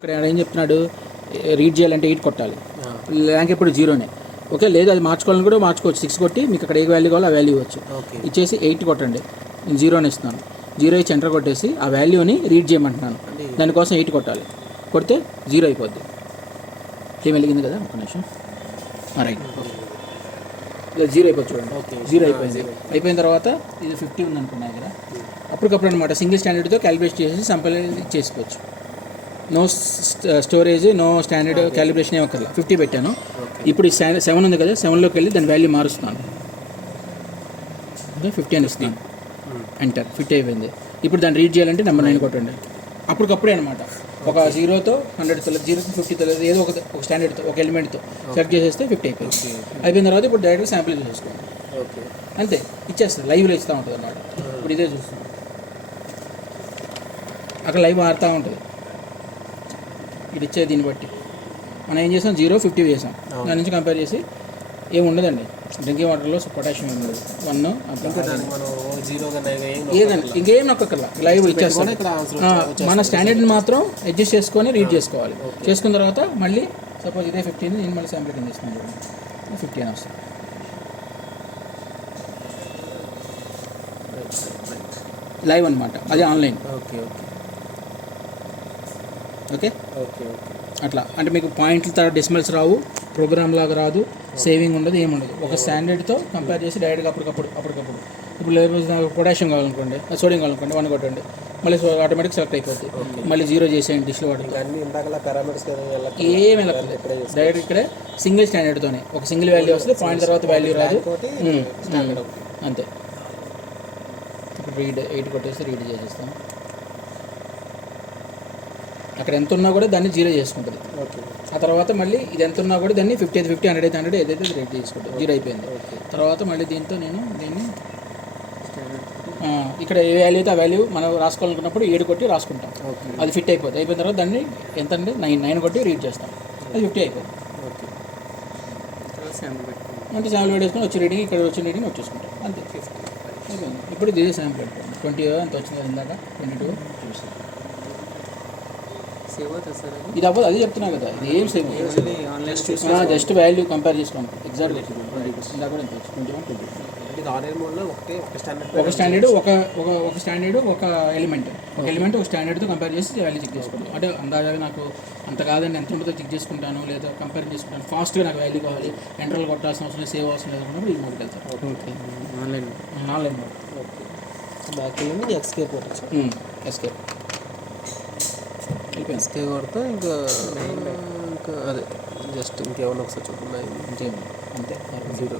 ఇక్కడ ఏం చెప్తున్నాడు, రీడ్ చేయాలంటే 8 కొట్టాలి, ర్యాంక్ ఎప్పుడు 0నే. ఓకే, లేదు అది మార్చుకోవాలని కూడా మార్చుకోవచ్చు. 6 కొట్టి మీకు అక్కడ ఏ వాల్యూ కావాలో ఆ వాల్యూ ఇవ్వచ్చు. ఇచ్చేసి 8 కొట్టండి, నేను 0 ఇస్తున్నాను. 0 ఇచ్చి ఎంటర్ కొట్టేసి ఆ వాల్యూని రీడ్ చేయమంటున్నాను. దానికోసం 8 కొట్టాలి, కొడితే 0 అయిపోద్ది. ఏం వెలిగింది కదా, ఒక నిమిషం. రైట్, ఇలా 0 అయిపోతుంది చూడండి. 0 అయిపోయింది. అయిపోయిన తర్వాత ఇది 50 ఉంది అనుకున్నాయి కదా, అప్పటికప్పుడు అనమాట సింగిల్ స్టాండర్డ్తో క్యాలిక్యులేట్ చేసి సంపల్ చేసుకోవచ్చు. No storage, no standard calibration ఏమక్కర్లా. 50 పెట్టాను. ఇప్పుడు ఈ 7 ఉంది కదా, 7లోకి వెళ్ళి దాని వాల్యూ మారుస్తున్నాను. 50 అని ఇస్తున్నాను, ఎంటర్. ఫిట్ అయిపోయింది. ఇప్పుడు దాన్ని రీడ్ చేయాలంటే నెంబర్ 9 కొట్టండి. అప్పటికప్పుడే అనమాట. ఒక 0తో 100 తెలియదు, 0తో 50 తెలియదు, ఏదో ఒక స్టాండర్డ్తో ఒక ఎలిమెంట్తో సెలెక్ట్ చేసేస్తే 50 అయిపోయింది. అయిపోయిన తర్వాత ఇప్పుడు డైరెక్ట్గా శాంపిల్ చేసుకోండి. అంతే, ఇచ్చేస్తుంది. లైవ్లో ఇస్తూ ఉంటుంది అన్నమాట. ఇప్పుడు ఇదే చూస్తుంది, అక్కడ లైవ్ మారుతూ ఉంటుంది. ఇది ఇచ్చే దీన్ని బట్టి మనం ఏం చేసాం, 0, 50 వేసాం. దాని నుంచి కంపేర్ చేసి ఏమి ఉండదండి. డ్రింకింగ్ వాటర్లో పొటాషియం ఉండదు. 1 ఏదండి, ఇంకేం నొక్కర్లా, లైవ్ ఇచ్చేస్తాం. మన స్టాండర్డ్ని మాత్రం అడ్జస్ట్ చేసుకొని రీడ్ చేసుకోవాలి. చేసుకున్న తర్వాత మళ్ళీ సపోజ్ ఇదే 50, నేను మళ్ళీ శాంపుల్ కింద ఇస్తున్నాను చూడండి, 50 అని వస్తుంది. లైవ్ అనమాట, అది ఆన్లైన్. ఓకే, అట్లా అంటే మీకు పాయింట్ల తర్వాత డెసిమల్స్ రావు, ప్రోగ్రామ్ లాగా రాదు, సేవింగ్ ఉండదు, ఏముండదు. ఒక స్టాండర్డ్తో కంపేర్ చేసి డైరెక్ట్గా అప్పటికప్పుడు ఇప్పుడు నాకు పొటాషియం కావాలనుకోండి, సోడియం కావాలనుకోండి, 1 కొట్టండి, మళ్ళీ ఆటోమేటిక్ సెలెక్ట్ అయిపోతుంది. మళ్ళీ 0 చేసేయండి డిష్లో వాటర్. ఏమి వెళ్ళలేదు, డైరెక్ట్ ఇక్కడే సింగిల్ స్టాండర్డ్తోనే ఒక సింగిల్ వాల్యూ వస్తుంది, పాయింట్ తర్వాత వాల్యూ రాదు, అంతే. ఇప్పుడు రీడ్ 8 కొట్టేసి రీడ్ చేసేస్తాం. అక్కడ ఎంత ఉన్నా కూడా దాన్ని 0 చేసుకుంటుంది. ఆ తర్వాత మళ్ళీ ఇది ఎంత ఉన్నా కూడా దాన్ని 50 అయితే 50, 100 అయితే 100, ఏదైతే రేట్ చేసుకుంటుంది. 0 అయిపోయింది. తర్వాత మళ్ళీ దీంతో నేను దీన్ని ఇక్కడ ఏ వాల్యూ అయితే ఆ వాల్యూ మనం రాసుకోవాలనుకున్నప్పుడు 7 కొట్టి రాసుకుంటాం. అది ఫిట్ అయిపోతుంది. అయిపోయిన తర్వాత దాన్ని ఎంత అంటే 9 కొట్టి రీడ్ చేస్తాం. అది 50 అయిపోతుంది. అంటే శాంపుల్ పెట్టేసుకొని వచ్చి రీడింగ్, ఇక్కడ వచ్చి రీడింగ్ వచ్చేసుకుంటాం, అంతే. అయిపోయింది. ఇప్పుడు ఇది శాంపుల్ పెట్టుకోండి. 20 ఎంత వచ్చింది ఇందాక, 22 చూస్తాం. ఇది అవ్వదు, అది చెప్తున్నా కదా, ఇది ఏం సేవ్ జస్ట్ వాల్యూ కంపేర్ చేసుకోండి. ఎగ్జాక్ట్గా ఇందాక కూడా ఎంత వచ్చింది, 21, 22. ఒక స్టాండర్డ్ ఒక స్టాండర్డ్ ఒక ఎలిమెంట్ ఒక స్టాండర్డ్తో కంపేర్ చేసి వాల్యూ చెక్ చేసుకోండి. అంటే అందాజాగా నాకు అంత కాదండి, ఎంత ఉంటుందో చెక్ చేసుకుంటాను, లేదా కంపేర్ చేసుకుంటాను, ఫాస్ట్గా నాకు వాల్యూ కావాలి, ఎంటర్లు కొట్టాల్సిన అవసరం లేదు, సేవ్ అవసరం లేదు అనుకున్నప్పుడు ఈ మోడ్కి వెళ్తారు. Online mode. బ్యాక్ వెళ్ళి ఎస్కేప్ కొట్టచ్చు. ఎస్కేప్ కొడితే ఇంకా అదే జస్ట్ ఇంకేమన్నా ఒకసారి చూపున్నాయి, అంతే. 0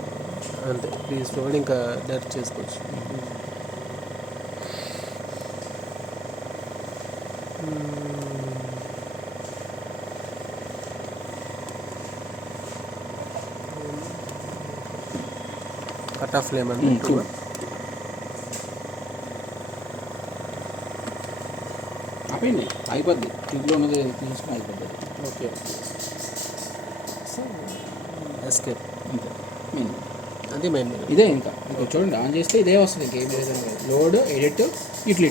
అంతే. ప్లీజ్ ప్రొవైడ్ ఇంకా డైరెక్ట్ చేసుకోవచ్చు. కట్ ఆఫ్ ఫ్లేమ్ అంటే అయిపోయింది, అయిపోద్ది. ట్యూబ్లో ఉన్నది తీసుకుని అయిపోద్ది. ఓకే, ఎస్కేప్ అంతే. మెయిన్ అది మెయిన్ ఇదే. ఇంకా చూడండి, ఆన్ చేస్తే ఇదే వస్తుంది, ఇంకేం లేదు. Load, edit, utility.